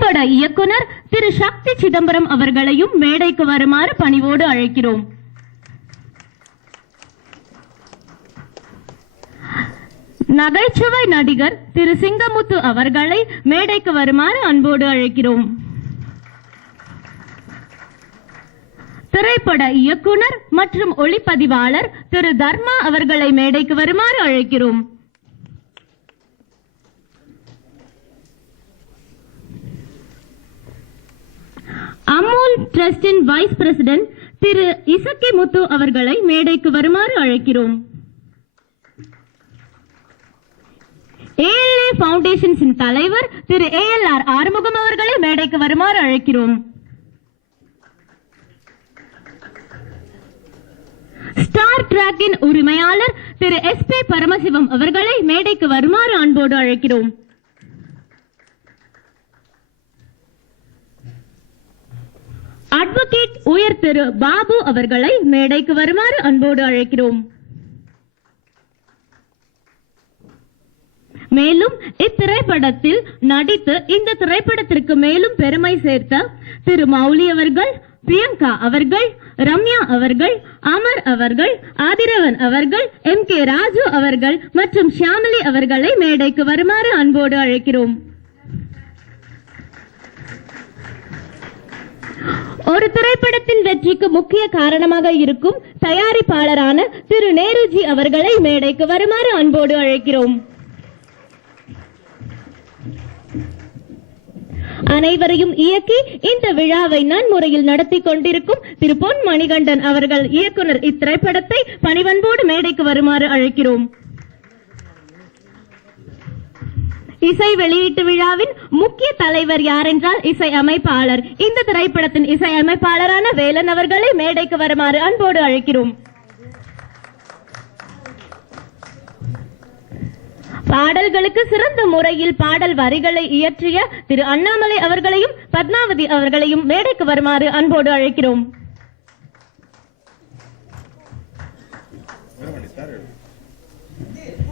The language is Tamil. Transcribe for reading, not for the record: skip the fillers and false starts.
திரைப்பட இயக்குனர் திரு சக்தி சிதம்பரம் அவர்களையும் மேடைக்கு வருமாறு பணிவோடு அழைக்கிறோம். நகைச்சுவை நடிகர் திரு சிங்கமுத்து அவர்களை மேடைக்கு வருமாறு அன்போடு அழைக்கிறோம். திரைப்பட இயக்குனர் மற்றும் ஒளிப்பதிவாளர் திரு தர்மா அவர்களை மேடைக்கு வருமாறு அழைக்கிறோம். அமுல் ட்ரஸ்டின் வைஸ் பிரசிடென்ட் திரு இசக்கி முத்து அவர்களை மேடைக்கு வருமாறு அழைக்கிறோம். ஏஎல்ஏ ஃபவுண்டேஷன்ஸின் தலைவர் திரு ALR ஆறுமுகம் அவர்களை மேடைக்கு வருமாறு அழைக்கிறோம். ஸ்டார் டிராக்கின் உரிமையாளர் திரு SP பரமசிவம் அவர்களை மேடைக்கு வருமாறு அன்போடு அழைக்கிறோம். அட்வொகேட் உயர் திரு பாபு அவர்களை மேடைக்கு வருமாறு அன்போடு அழைக்கிறோம். மேலும் இத்திரைப்படத்தில் நடித்து இந்த திரைப்படத்திற்கு மேலும் பெருமை சேர்த்த திரு மௌலி அவர்கள், பிரியங்கா அவர்கள், ரம்யா அவர்கள், அமர் அவர்கள், ஆதிரவன் அவர்கள், MK ராஜு அவர்கள் மற்றும் ஷியாமலி அவர்களை மேடைக்கு வருமாறு அன்போடு அழைக்கிறோம். ஒரு திரைப்படத்தின் வெற்றிக்கு முக்கிய காரணமாக இருக்கும் தயாரிப்பாளரான திரு நேருஜி அவர்களை மேடைக்கு வருமாறு அன்போடு அழைக்கிறோம். அனைவரையும் இயக்கி இந்த விழாவை நன்முறையில் நடத்தி கொண்டிருக்கும் திரு பொன் மணிகண்டன் அவர்கள் இயக்குனர் இத்திரைப்படத்தை பணிவன்போடு மேடைக்கு வருமாறு அழைக்கிறோம். இசை வெளியீட்டு விழாவின் முக்கிய தலைவர் யாரென்றால் இசை அமைப்பாளர். இந்த திரைப்படத்தின் இசை அமைப்பாளரான வேலன் அவர்களை மேடைக்கு வருமாறு அன்போடு அழைக்கிறோம். பாடல்களுக்கு சிறந்த முறையில் பாடல் வரிகளை இயற்றிய திரு அண்ணாமலை அவர்களையும் பத்மாவதி அவர்களையும் மேடைக்கு வருமாறு அன்போடு அழைக்கிறோம்.